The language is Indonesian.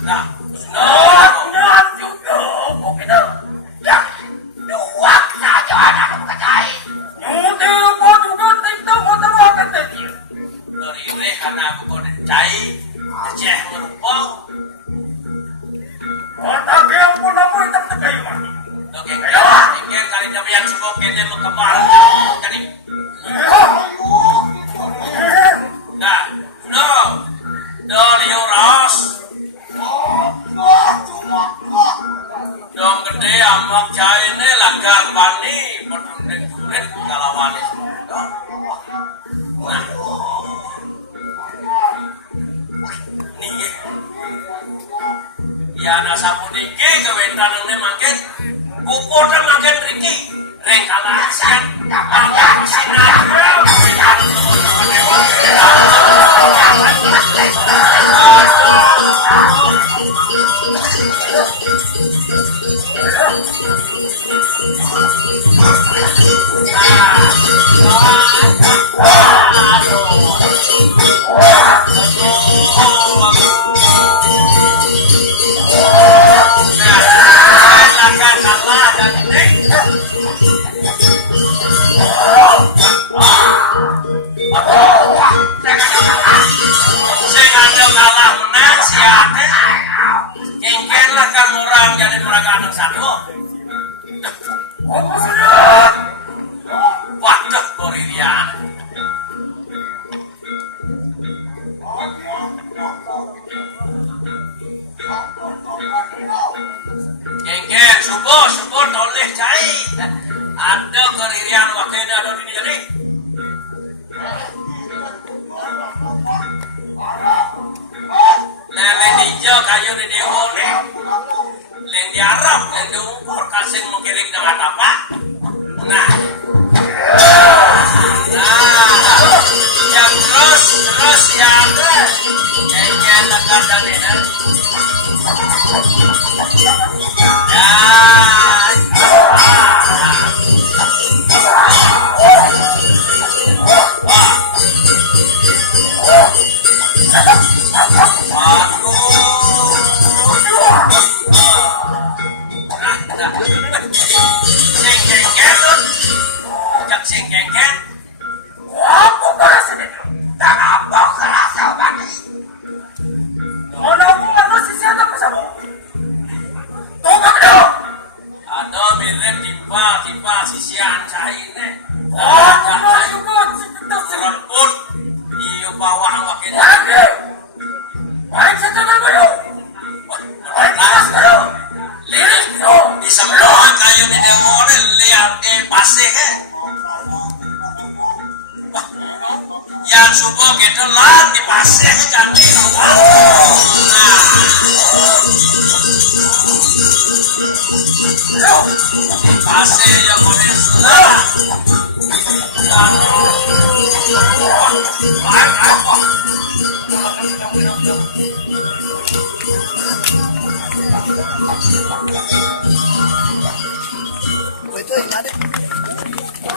Nah, benar juga, mungkin yang dua saja anak kecai. Mungkin mau juga tentu mau terlalu kecil. Dari ini karena aku mau kecai, kecil merupakan. Otak yang pun aku hitam tegay mati. Oke, ingin kali jam yang cukup ini mengkembang. Jadi, nah, dari uras. Dong gede amak jai ini langgar bani bertulen-tulen galawani. Nah, nih, ya nasa puniki kewentan ini makin kupotan makin riki. Rengkalasan, makan sinatnya, kewentan waduh, Borilian. Genggen, subuh, toleh cai. Ada keririan wakilnya ada di sini. Lele hijau kayu di dewa nih. Len di Arab, len di umpur kasing mengiring dengan apa? Nah, yang terus ya ada. Genggen lekar dan ini. Sing-sing-sing. Apa kerasa ini? Dan apa kerasa bagi? Mana aku manusia siapa bersama? Tunggu dulu. Ada mirip tiba sisian saya ini. Ada juga seremput di bawah wakil. Baik saja dulu. Baiklah dulu. Lihat di sebelah kayu di demo ini lihat pasir ke. Yang subuh gitu lah di pasir cantik awal. Nah, pasir yang boleh sudah.